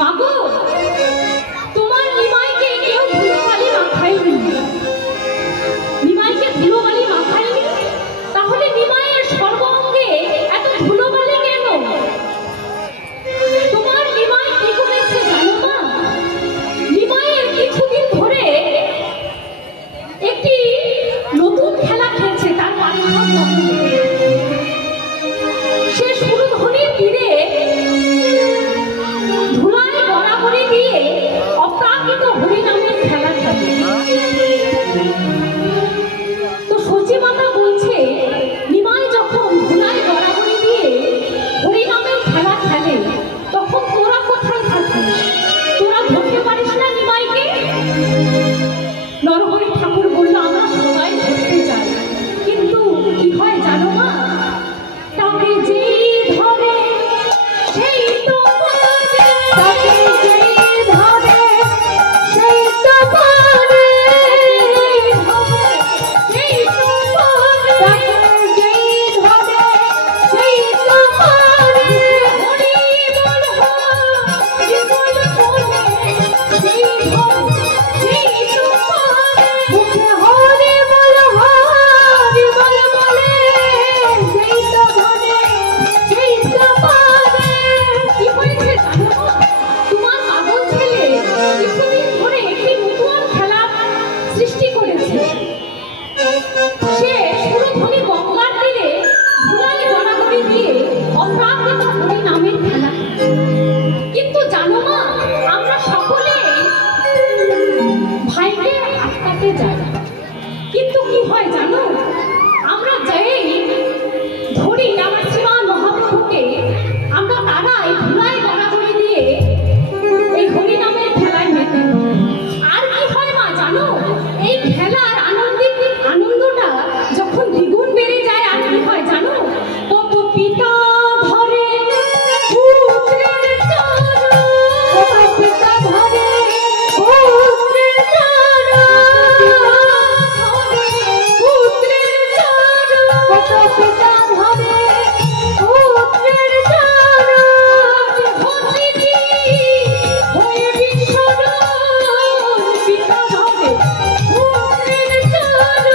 মাগো তোমার নিমাইকে কেউ ধুলোবালি মাখায়নি, নিমাইকে ধুলোবালি মাখায়নি, তাহলে নিমাইয়ের সর্বাঙ্গে এত ধুলোবালি কেন? তোমার নিমাই কি করেছে জানো মা? নিমাইয়ের কিছুদিন ধরে একটি নতুন খেলা খেলছে, তার পারিভাব সে সুরধ্বনির তীরে ধুলায় গড়াগড়ি দিয়ে অপ্রাকৃত হরিনামের খেলা খেলে। তো সচিমাতা বলছে, নিমাই যখন ধুলায় গড়াগড়ি দিয়ে হরিনামের খেলা খেলে তখন তোরা কোথায় থাকিস? তোরা ধরতে পারিস না নিমাইকে? নরহরি ঠাকুর বলল, আমরা সবাই ধরতে যাই, কিন্তু কি হয় জানো মা? তাকে যেই ধরে সেই তো পারে, তাকে যেই ধরে সেই তো পারে, সেই তো পারে, তাকে যেই ধরে সেই তো পারে। হরি বল হরি বল বলে যেই ধরে সেই তো পারে, মুখে হরি বল বলে যেই তো ধরে সেই তো পারে। কি হয়েছে জানো? তোমার পাগল ছেলে কিছুদিন ধরে একটি নতুন খেলা সৃষ্টি করেছে। সে সুরধ্বনি গঙ্গার তীরে ধুলায় গড়াগড়ি দিয়ে অপ্রাকৃত হরি নামের খেলা। কিন্তু জানো মা, আমরা সকলে ভাইকে আটকাতে যাই, কিন্তু কি হয় জানো? আমরা যেই ধরি আমার শ্রীমান মহাপ্রভুকে, আমরা তারাই ধুলায় গড়াগড়ি দিয়ে এই হরিনামের খেলায় মেতে। আর কি হয় মা জানো? এই খেলার আনন্দটা যখন দ্বিগুণ বেড়ে যায়, আর কি হয় জানো? কত পিতা ধরে পুত্রের চরণ, কত পিতা ধরে পুত্রের চরণ, পুত্রের চরণ, কত পিতা ধরে পুত্রের চরণ, ভক্তিটি হয়ে বিস্মরণ, পিতা ধরে পুত্রের চরণ,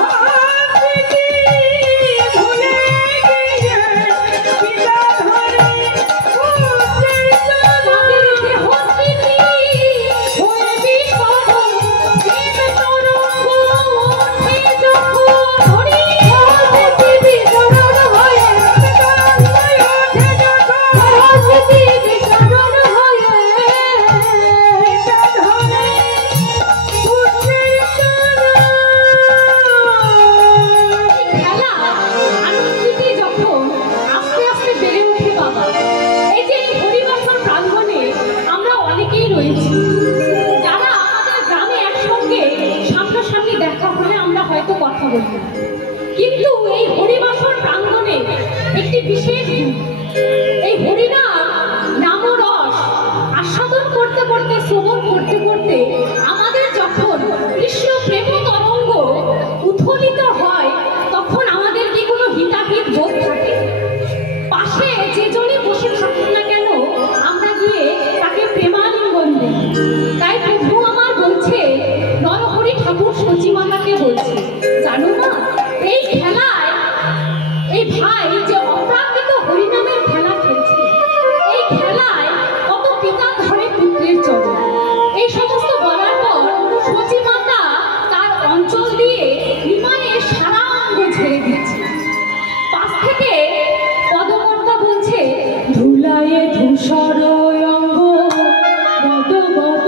ভক্তিটি ভুলে গিয়ে পিতা ধরে পুত্রের চরণ, ভক্তিটি হয়ে বিস্মরণ, প্রেম তরঙ্গ ওঠে যখন, হরি ভক্তি বিচরণ হয়ে ওঠে যখন, ভক্তি বিচরণ হয়ে পিতা ধরে পুত্রের চরণ। খেলা আনন্দটি যখন আস্তে আস্তে বেড়ে ওঠে বাবা, এই যে এই হরিবাসর প্রাঙ্গণে আমরা অনেকেই রয়েছি, যারা আমাদের গ্রামে একসঙ্গে সামনাসামনি দেখা হলে আমরা হয়তো কথা বলি না, কিন্তু এই হরিবাসর প্রাঙ্গণে একটি বিশেষ দিন। এই হরিনাম নামরস আস্বাদন করতে করতে, শ্রবণ করতে করতে আমাদের যখন কৃষ্ণ প্রেম তরঙ্গ উত্থলিত হয়, তখন আমাদের কি কোনো হিতাহিত বোধ থাকে? পাশে যে জনই বসে থাকুক না কেন, আমরা গিয়ে তাকে প্রেমালিঙ্গন দিই। তাই প্রভু আমার বলছে, নরহরি ঠাকুর সচিমাতাকে বলছে, জানো না, এই খেলায় এই ভাই যে অপ্রাকৃত হরিনামের খেলা খেলছে, এই খেলায় কত পিতা ধরে পুত্রের চরণ। এই সমস্ত বলার পর সচিমাতা তার অঞ্চল দিয়ে নিমাইয়ের সারা অঙ্গ ঝেড়ে দিচ্ছে। পাশ থেকে পদকর্তা বলছে, ধুলায়ে ধূসর অঙ্গ গদ গদ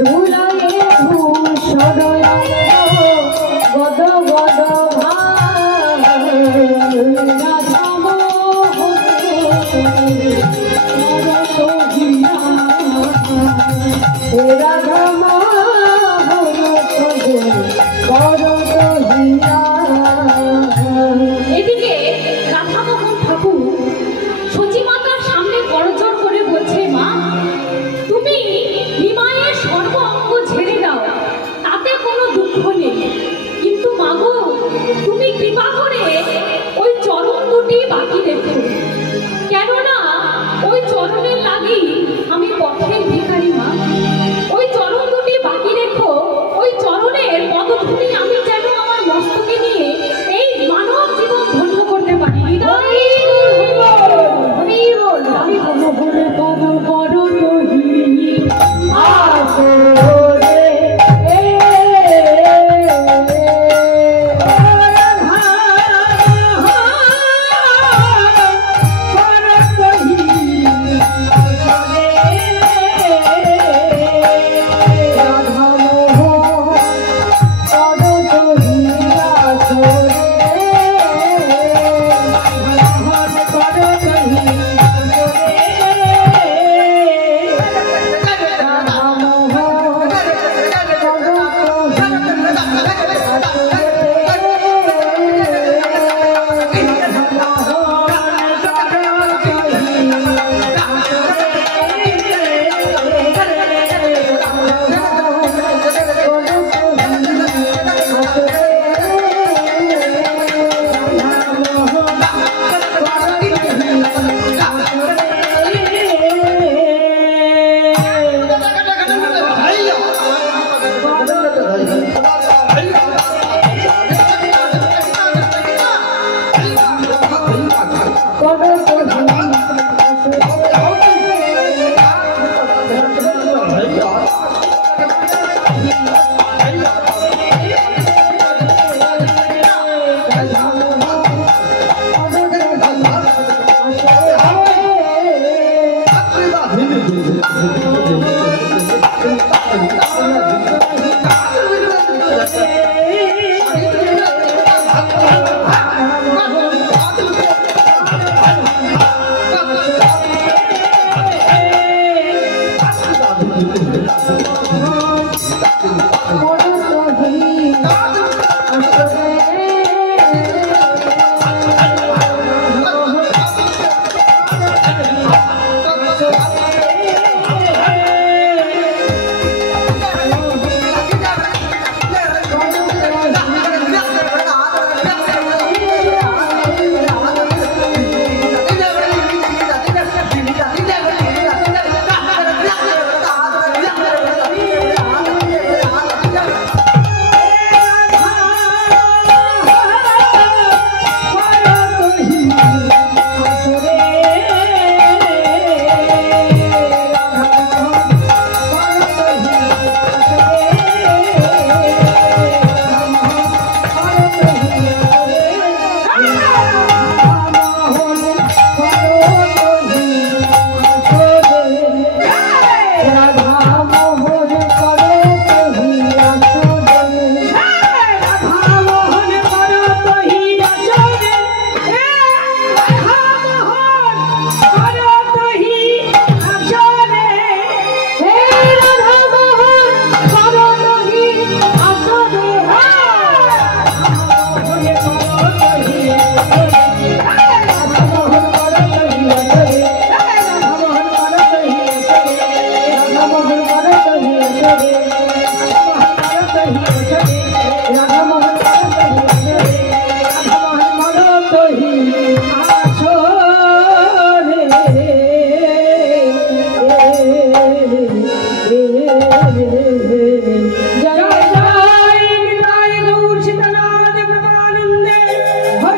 ধুলায়ে ধূসর অঙ্গ গদ গদ রাধা এদিকে রাধামোহন ঠাকুর সচিমাতার সামনে করজোড় করে বলছে, মা তুমি নিমাইয়ের সর্ব অঙ্গ ছেড়ে দাও, তাতে কোনো দুঃখ নেই, কিন্তু মাগো তুমি কৃপা করে ওই চরণ দুটি বাকি রেখো।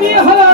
বিয়ে হলো